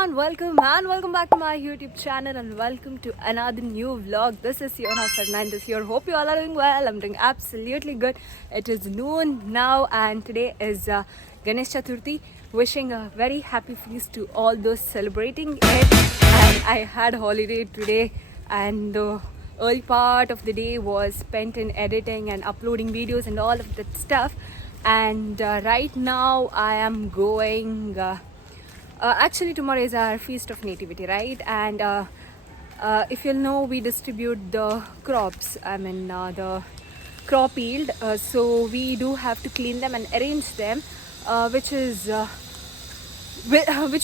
everyone, welcome and welcome back to my YouTube channel and welcome to another new vlog. This is Fiona Fernandez here. Hope you all are doing well. I'm doing absolutely good. It is noon now and today is Ganesh Chaturthi. Wishing a very happy feast to all those celebrating it. And I had holiday today and the early part of the day was spent in editing and uploading videos and all of that stuff. And right now I am going... actually tomorrow is our feast of nativity, right? And if you'll know, we distribute the crops, the crop yield, so we do have to clean them and arrange them, which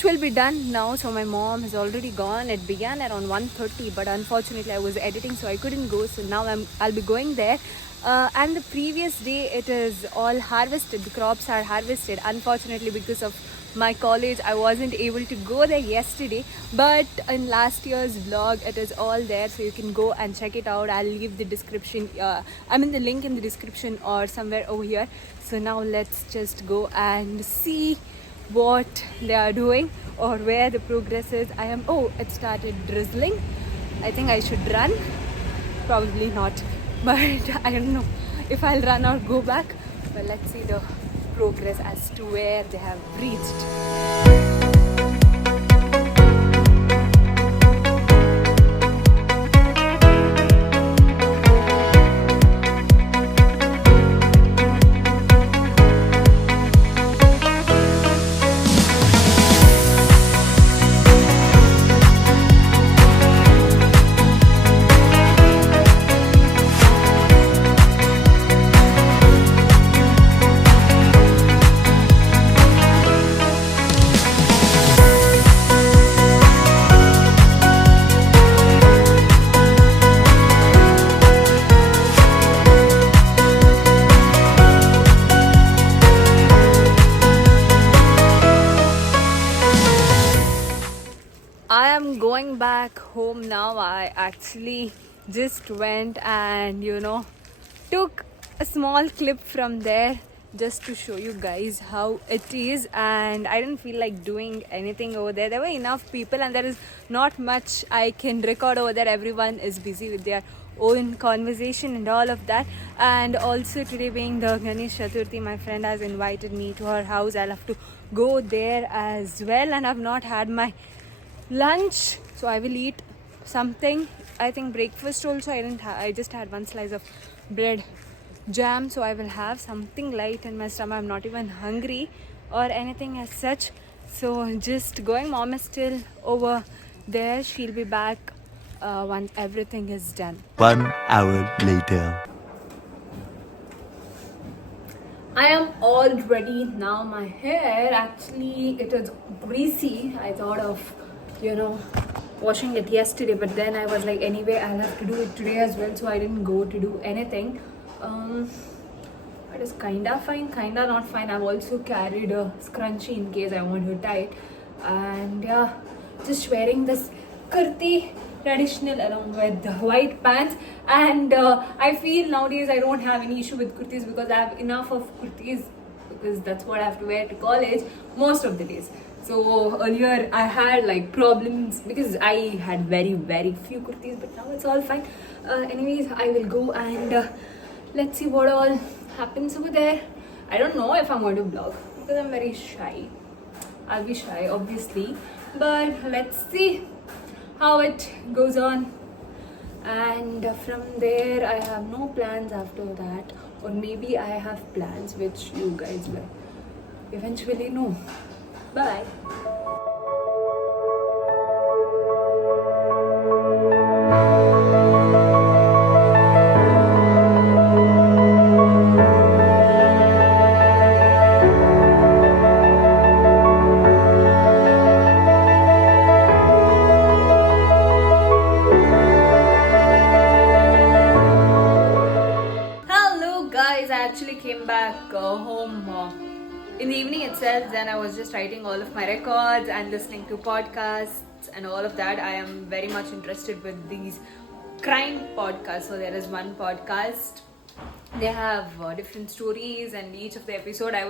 will be done now. So my mom has already gone. It began around 1:30, but unfortunately I was editing, so I couldn't go. So now I'll be going there. And the previous day it is all harvested. The crops are harvested. Unfortunately, because of my college, I wasn't able to go there yesterday, but in last year's vlog it is all there, so you can go and check it out. I'll leave the description, the link in the description or somewhere over here. So now let's just go and see what they are doing or where the progress is. It started drizzling. I think I should run. Probably not, but I don't know if I'll run or go back. But let's see the progress as to where they have reached. I am going back home now. I actually just went and took a small clip from there just to show you guys how it is, and I didn't feel like doing anything over there. There were enough people and there is not much I can record over there. Everyone is busy with their own conversation and all of that. And also today being the Ganesh Chaturthi, my friend has invited me to her house. I'll have to go there as well, and I've not had my lunch, so I will eat something. I think breakfast also I just had one slice of bread jam, so I will have something light in my stomach. I'm not even hungry or anything as such, so just going. Mom is still over there. She'll be back once everything is done. 1 hour later. I am all ready now. My hair, actually it is greasy. I thought of washing it yesterday, but then I was like, anyway I'll have to do it today as well, so I didn't go to do anything. It is kinda fine, kinda not fine. I've also carried a scrunchie in case I want to tie it, and yeah, just wearing this kurti traditional along with the white pants. And I feel nowadays I don't have any issue with kurtis because I have enough of kurtis, because that's what I have to wear to college most of the days. So earlier I had like problems because I had very few kurtis, but now it's all fine. Anyways, I will go and let's see what all happens over there. I don't know if I'm going to vlog because I'm very shy. I'll be shy obviously, but let's see how it goes on. And from there I have no plans after that, or maybe I have plans which you guys will eventually know. Bye. Hello guys, I actually came back home in the evening itself. Then I was just writing all of my records and listening to podcasts and all of that. I am very much interested with these crime podcasts. So there is one podcast, they have different stories, and each of the episode I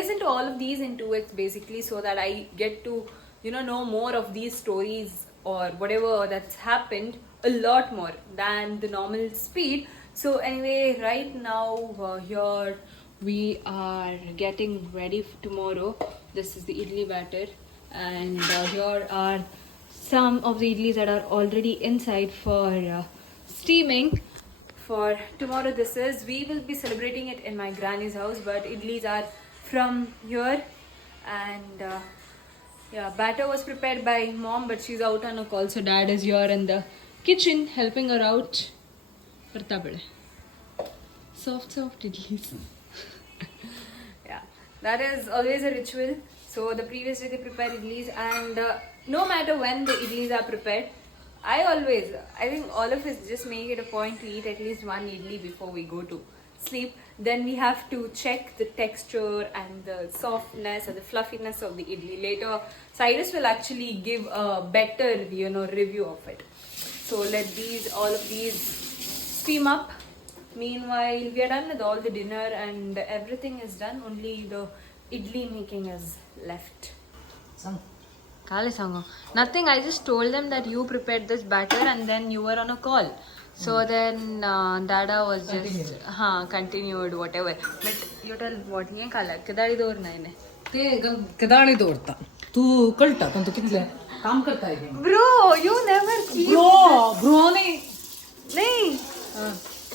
listen to all of these in 2x basically, so that I get to know more of these stories or whatever that's happened a lot more than the normal speed. So anyway, right now here we are getting ready for tomorrow. This is the idli batter, and here are some of the idlis that are already inside for steaming for tomorrow. This is, we will be celebrating it in my granny's house, but idlis are from here. And yeah, batter was prepared by mom, but she's out on a call, so dad is here in the kitchen helping her out. Soft idlis. Yeah, that is always a ritual. So the previous day they prepare idlis, and no matter when the idlis are prepared, I think all of us just make it a point to eat at least one idli before we go to sleep. Then we have to check the texture and the softness or the fluffiness of the idli. Later, Cyrus will actually give a better, review of it. So let all of these steam up. Meanwhile, we are done with all the dinner and everything is done. Only the idli making is left. Kale sango. Nothing. I just told them that you prepared this batter and then you were on a call. So then Dada was just continued whatever. But you tell what ye kala kedari door nahi ne. ते कदाड़ी दौड़ता तू कल्टा तू कितले काम करता है Bro, you never keep. Bro नहीं नहीं.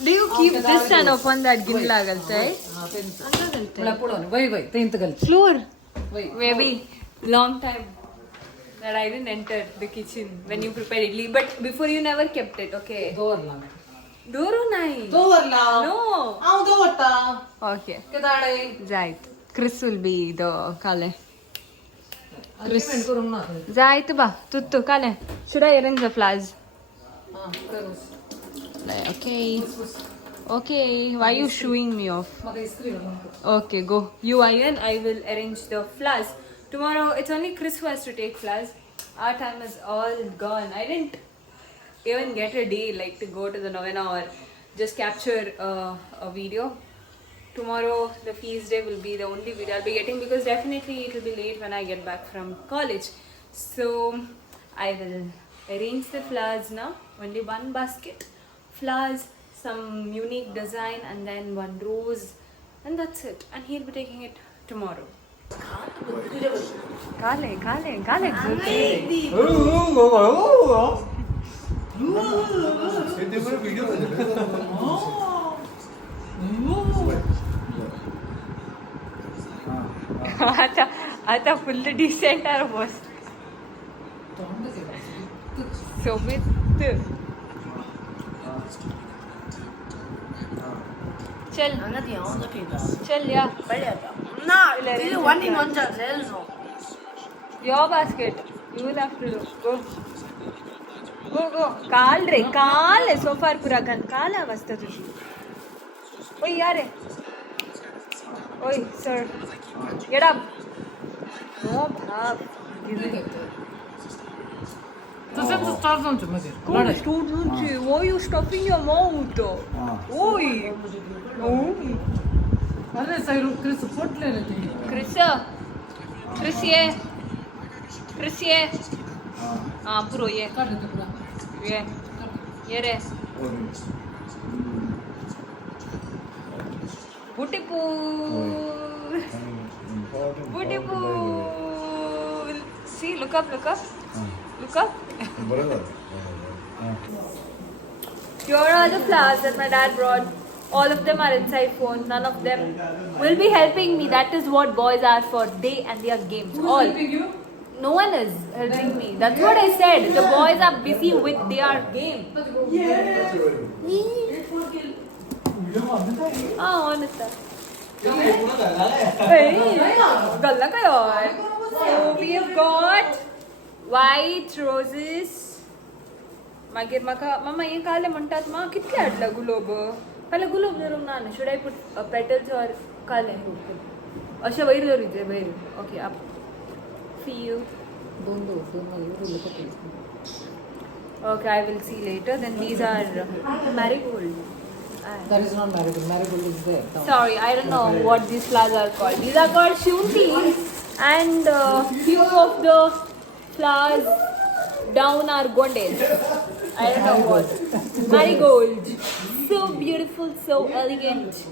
Do you keep this and upon that ginla galta hai? हाँ पेन Anda galta बड़ा hai. पुराने वही तें तो गलत Floor. वही Maybe long time that I didn't enter the kitchen when you prepared idli. But before you never kept it, okay? दौड़ ला Doro nahi. दौड़ ला No. आऊँ दौड़ता Okay. कदाड़ी Right. Chris will be the kale. Agreement करूँ ना Right ba. Tuttu kale. Should I arrange the flowers? हाँ करूँ Okay. Okay. Why are you shooing me off? मगर screen Okay, go. You iron. I will arrange the flowers. Tomorrow, it's only Chris who has to take flowers. Our time is all gone. I didn't even get a day like to go to the novena or just capture a video. Tomorrow, the feast day will be the only video I'll be getting because definitely it will be late when I get back from college. So, I will arrange the flowers now. Only one basket. Flowers, some unique design, and then one rose. And that's it. And he'll be taking it tomorrow. Kale. आता full decent are boss. So with चल या one in one chance, no. your basket. You will have to do. Go. Kaal है so far पूरा gun काल है वास्ता तुझी. ओए यार. Oi, sir. Get up. No, bhab. तो सब तो स्टार्ट जोन चुप मगर Go, student. Why are you stuffing your mouth? Oi. अरे साइरो क्रिस फुट ले लेते हैं Chris ये. हाँ पूरा ये. कर देते पूरा ये रे. Booty pool. See, look up. Here are the flowers that my dad brought. All of them are inside phones. None of them will be helping me. That is what boys are for. They and their games. All. No one is helping me. That's what I said. The boys are busy with their game. Honest. Galla ka yaar. So we have got white roses. मागीर म्हाका मम्मा हें काले म्हणटात मा कितले हाडला गुलाब पहिले गुलाब धरूंक ना should I put petals or काले अशें वयर धरूचे वयर okay up for you okay I will see later then these are marigold. That is not marigold. Marigold is there. Sorry, I don't know what these flowers are called. These are called shunti, and few of the flowers down our gondage. I don't know what. Marigold. So beautiful, so elegant.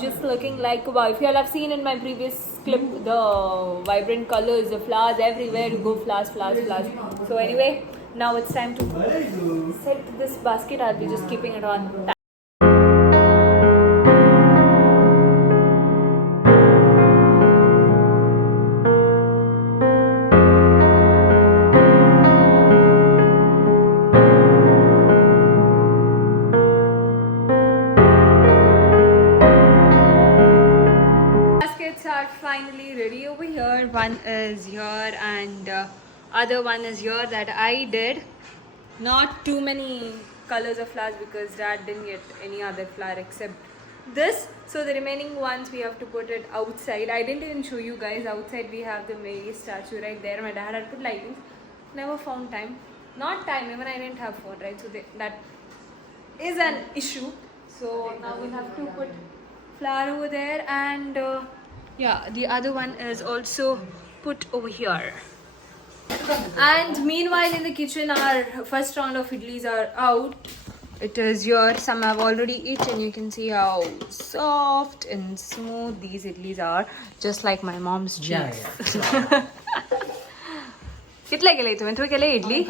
Just looking like wow. If you all have seen in my previous clip, the vibrant colors, the flowers everywhere, you go flowers, flowers, flowers. So anyway, now it's time to set this basket. I'll be just keeping it on. Baskets are finally ready over here. One is here and other one is here that I did. Not too many colors of flowers because dad didn't get any other flower except this. So the remaining ones we have to put it outside. I didn't even show you guys. Outside we have the Mary statue right there. My dad had put lightings. Never found time. Not time, even I didn't have phone, right? So that is an issue. So now we have to put flower over there and yeah, the other one is also put over here. And meanwhile in the kitchen our first round of idlis are out. It is here. Some I've already eaten. You can see how soft and smooth these idlis are, just like my mom's cheeks. कितले केले तुम्ही केले idli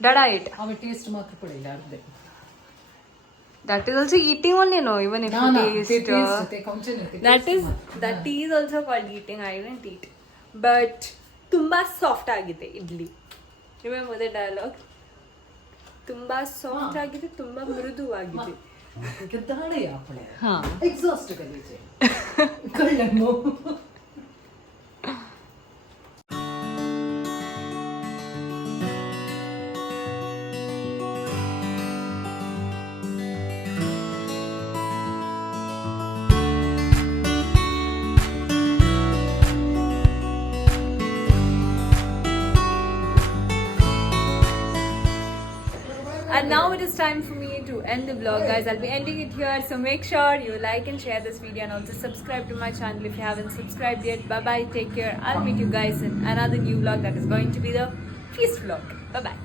Dada ate. अवे taste मात्र पडेल अर्धे. That is also eating only, no? Even if you taste. That is also called eating. I didn't eat. But tumba soft agide idli. Remember the dialogue? Tumba soft agide, tumba mrudu agide. कितना आपने? हाँ. Exhaust कर लीजिए. कर लेंगे. And now it is time for me to end the vlog, guys. I'll be ending it here. So make sure you like and share this video and also subscribe to my channel if you haven't subscribed yet. Bye bye. Take care. I'll meet you guys in another new vlog that is going to be the feast vlog. Bye bye.